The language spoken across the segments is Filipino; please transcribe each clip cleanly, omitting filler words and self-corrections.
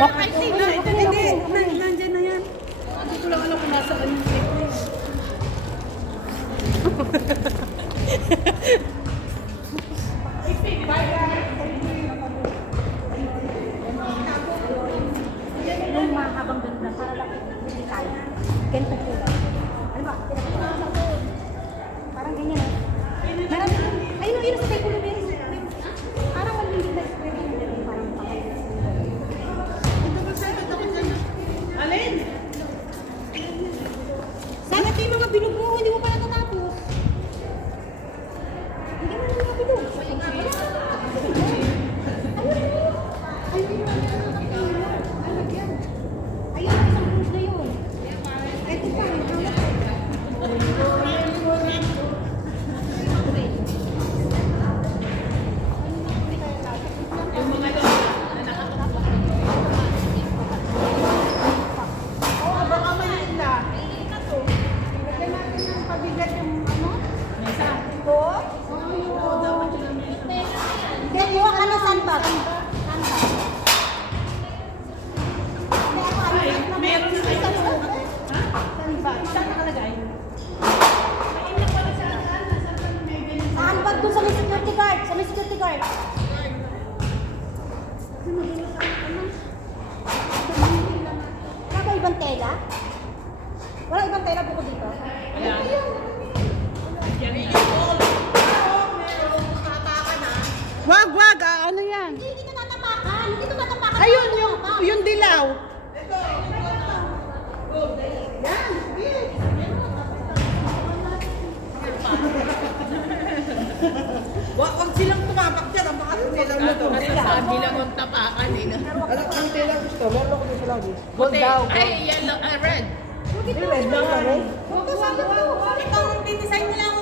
Hindi, nandyan na yan. Hindi ko lang alam kung nasaan yung clip na yun. Yung mahabang ganda para lang hindi kaya. Ganito po lang. Ano ba? Parang ganyan. Marami. Ayun, yun sa tayo kulo meron. Parang maliliit na spray na meron. Parang pakay. Alin? Sana ito yung mga binubuo, hindi mo pa natatapos. Hindi mo naman nabinubuo. Ayun, isang group na yun. Ito pa, yung Baka maliit na. Lagyan natin ng pabigat yung ano? Mesa. ito. Hindi, kuha ka ng sandbag. Meron na kayo. Ha? Saan nakalagay? Sandbag doon sa may security guard. Sa may security guard. Wala ba ibang tela? Wala ibang tela buko dito? Ayan. Wag, ano yan? Hindi dito tatapakan. Hindi dito tatapakan. Ayun, yung dilaw. Wag silang tumapak dyan. Ang baka silang luto. Sabi lang kung tapakan eh. Alam ko ang tela gusto. Meron ako dito lagi. Puti. Ay, yellow, red. Red lang kami. Ito, didesign mo lang.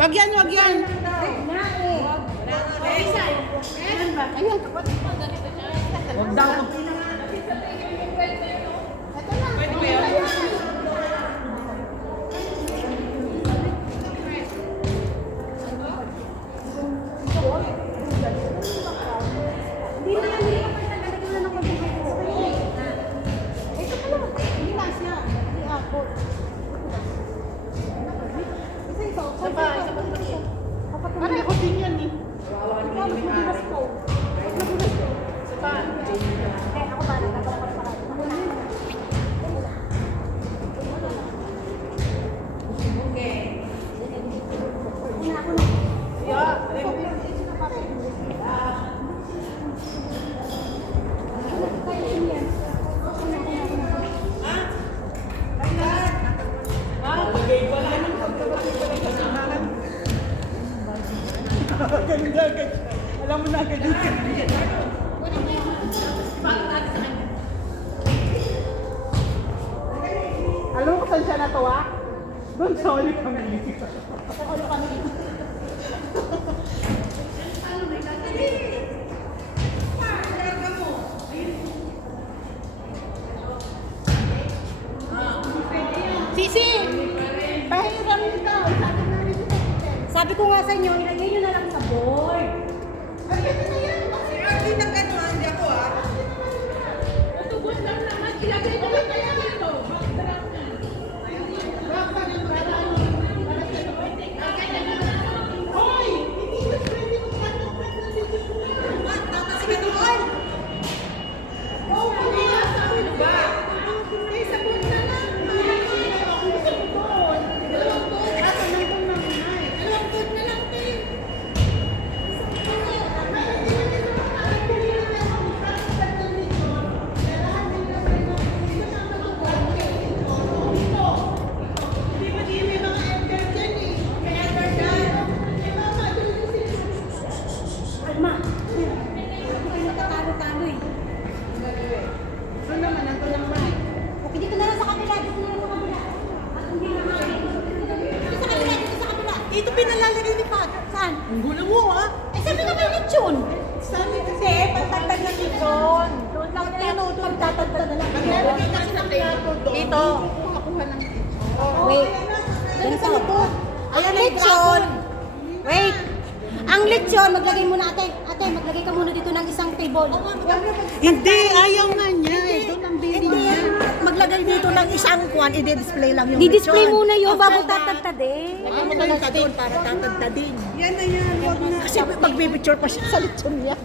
Wag yan, wag yan. Ayun. Wag daw. Pwede ba yan? Hindi na yan, hindi na pagkakalagyan na ng konting ito pa lang. Hindi na siya. Hindi ako. Isa ito. Isa pa siya. Pareho din yan eh. Ikaw, mas madulas ko. Mas madulas ko. Eh, ako ba? Nagagawa ko pa rin. Ako na. Ako na. Ganda, ganda. Alam mo na, ganda. Alam mo kung saan siya natuwa? Doon sa ulit kami. Sisi! Pahiram nito. Sabi ko nga sa inyo, ilagay nyo na lang sa board. Tubos lang naman. Ilagay mo lang kaya dito. Alma! Hindi kayo natatalo-talo eh. Doon naman, nandun lang ba? Okay, dito na lang sa kabila. Dito na lang sa kabila. At hindi na kami. Dito sa kabila, dito sa kabila. Ito pinalalagay ni Pat. Saan? Ang gulo mo ha? Eh, sabi nga may lechon. Sabi kasi, pagtagtag ng lechon. Doon lang tayo. Pagtatagtag na lang. Maglalagay kasi ng plato doon. Dito. Makakuha ng lechon. Wait. Ganito. Ang lechon. Wait. Ang lechon, maglagay muna ate. Ate, maglagay ka muna dito ng isang table. Hindi, ayaw nga niya. lang isang kwan, i-display lang yung Di-display lechon. muna yun bago After that, tatagtadin. Lagyan mo ka doon para tatagtadin. Yan na yan, wag na. Kasi magpipicture pa siya sa lechon niya.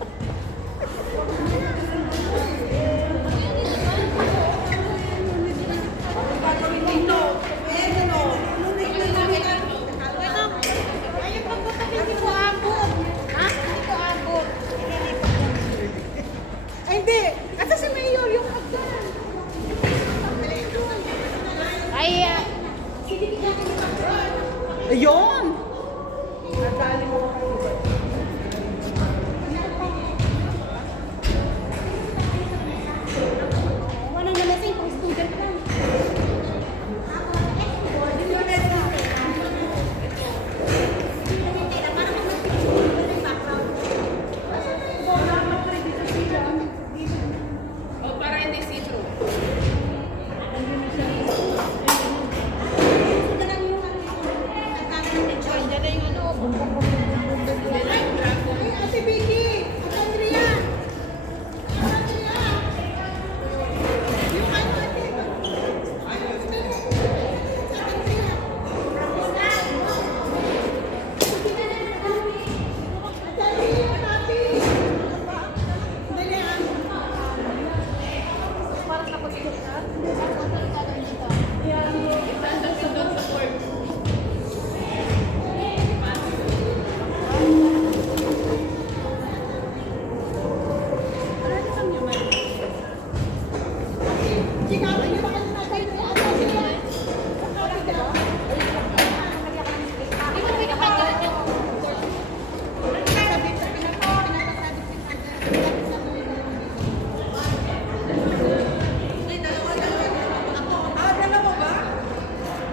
Ay, hindi. Kasi si Mayor yung hagdan. Ayun! Wala na lasing kung student lang. O, para hindi see-through. Diyan na yung ano. Ate Vicky! Ate Andrea! Ate Andrea! Yung ano, ate.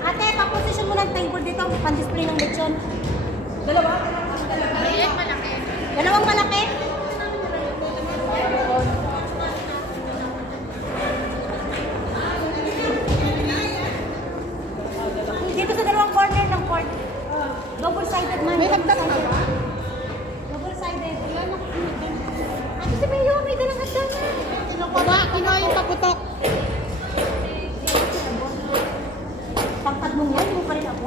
Ate, pa-position mo ng table dito, pan-display ng lechon. Dalawang malaki? Dito sa dalawang corner ng court. Double-sided man. May hagdan ka ba? Double-sided. Ate, si Mayo, may dalang hagdan na. Kinuha yung kaputok. Pangpad mo yan, mo pa rin ako.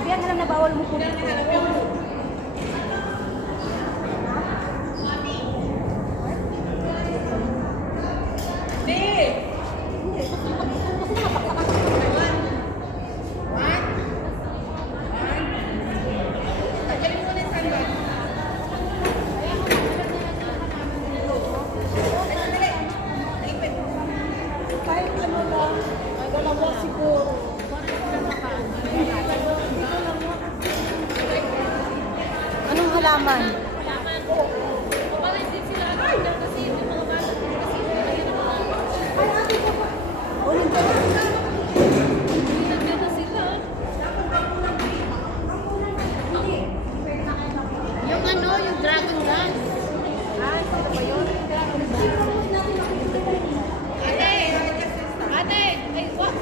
Sabihan alam na bawal mo po dito. Kahit ano lang, dalawa siguro. Anong halaman? Yung ano, yung dragon dance. Ate! Ate! Ay, what?